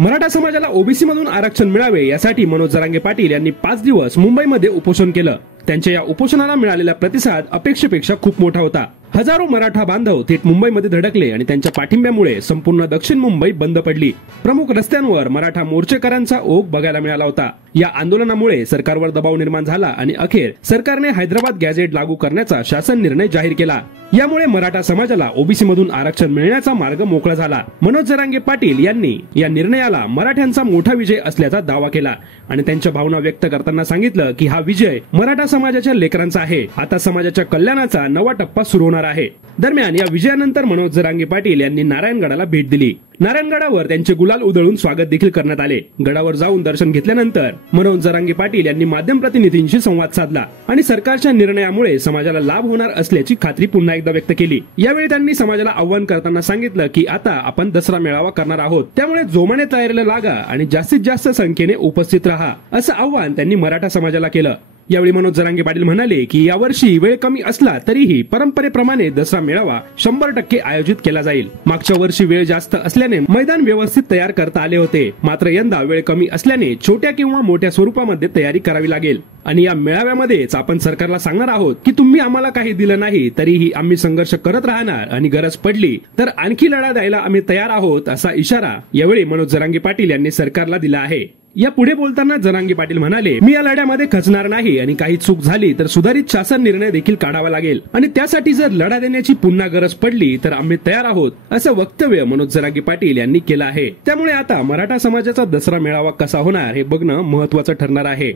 मराठा समाजाला ओबीसी मधून आरक्षण मिळावे यासाठी मनोज जरांगे पाटील यांनी 5 दिवस मुंबईमध्ये उपोषण केलं। त्यांच्या या उपोषणाला मिळालेला प्रतिसाद अपेक्षेपेक्षा खूप मोठा होता। हजारो मराठा बांधव थेट मुंबईमध्ये धडकले आणि त्यांच्या पाठिंब्यामुळे संपूर्ण दक्षिण मुंबई बंद पडली। प्रमुख रस्त्यांवर मराठा मोर्चेकरांचा ओघ बघायला मिळाला होता। या आंदोलनामुळे सरकारवर दबाव निर्माण झाला आणि अखेर सरकारने हैदराबाद गॅझेट लागू करण्याचा शासन निर्णय जाहीर केला। यामुळे मराठा समाजाला ओबीसी मधून आरक्षण मिळण्याचा मार्ग मोकळा झाला। मनोज जरांगे पाटील यांनी या निर्णयाला मराठ्यांचा मोठा विजय असल्याचा दावा केला आणि त्यांच्या भावना व्यक्त करताना सांगितलं की हा विजय मराठा समाजाच्या लेकरांचा आहे। आता समाजाच्या कल्याणाचा नवा टप्पा सुरू होणार आहे। दरम्यान या विजयानंतर मनोज जरांगे पाटील यांनी नारायणगडाला भेट दिली। नारायणगडावर त्यांचे गुलाल उधळून स्वागत देखील करण्यात आले। गडावर जाऊन दर्शन घेतल्यानंतर मनोज जरांगे पाटील यांनी माध्यम प्रतिनिधींशी संवाद साधला आणि सरकारच्या निर्णयामुळे समाजाला लाभ होणार असल्याची खात्री पुन्हा एकदा व्यक्त केली। यावेळी त्यांनी समाजाला आव्हान करताना सांगितलं की आता आपण दसरा मेळावा करणार आहोत, त्यामुळे जोमाने तयारीला लागा आणि जास्तीत जास्त संख्येने उपस्थित राहा, असं आव्हान त्यांनी मराठा समाजाला केलं। यावेळी मनोज जरांगे पाटील म्हणाले की यावर्षी वेळ कमी असला तरीही परंपरेप्रमाणे दसरा मेळावा 100% आयोजित केला जाईल। मागच्या वर्षी वेळ जास्त असल्याने मैदान व्यवस्थित तयार करता आले होते, मात्र यंदा वेळ कमी असल्याने छोट्या किंवा मोठ्या स्वरूपामध्ये तयारी करावी लागेल आणि या मेळाव्यामध्येच आपण सरकारला सांगणार आहोत की तुम्ही आम्हाला काही दिलं नाही तरीही आम्ही संघर्ष करत राहणार आणि गरज पडली तर आणखी लढा द्यायला आम्ही तयार आहोत, असा इशारा यावेळी मनोज जरांगे पाटील यांनी सरकारला दिला आहे। या पुढे बोलताना जरांगे पाटील म्हणाले, मी या लढ्यामध्ये खचणार नाही आणि काही चूक झाली तर सुधारित शासन निर्णय देखील काढावा लागेल आणि त्यासाठी जर लढा देण्याची पुन्हा गरज पडली तर आम्ही तयार आहोत, असं वक्तव्य मनोज जरांगे पाटील यांनी केलं आहे। त्यामुळे आता मराठा समाजाचा दसरा मेळावा कसा होणार हे बघणं महत्त्वाचं ठरणार आहे।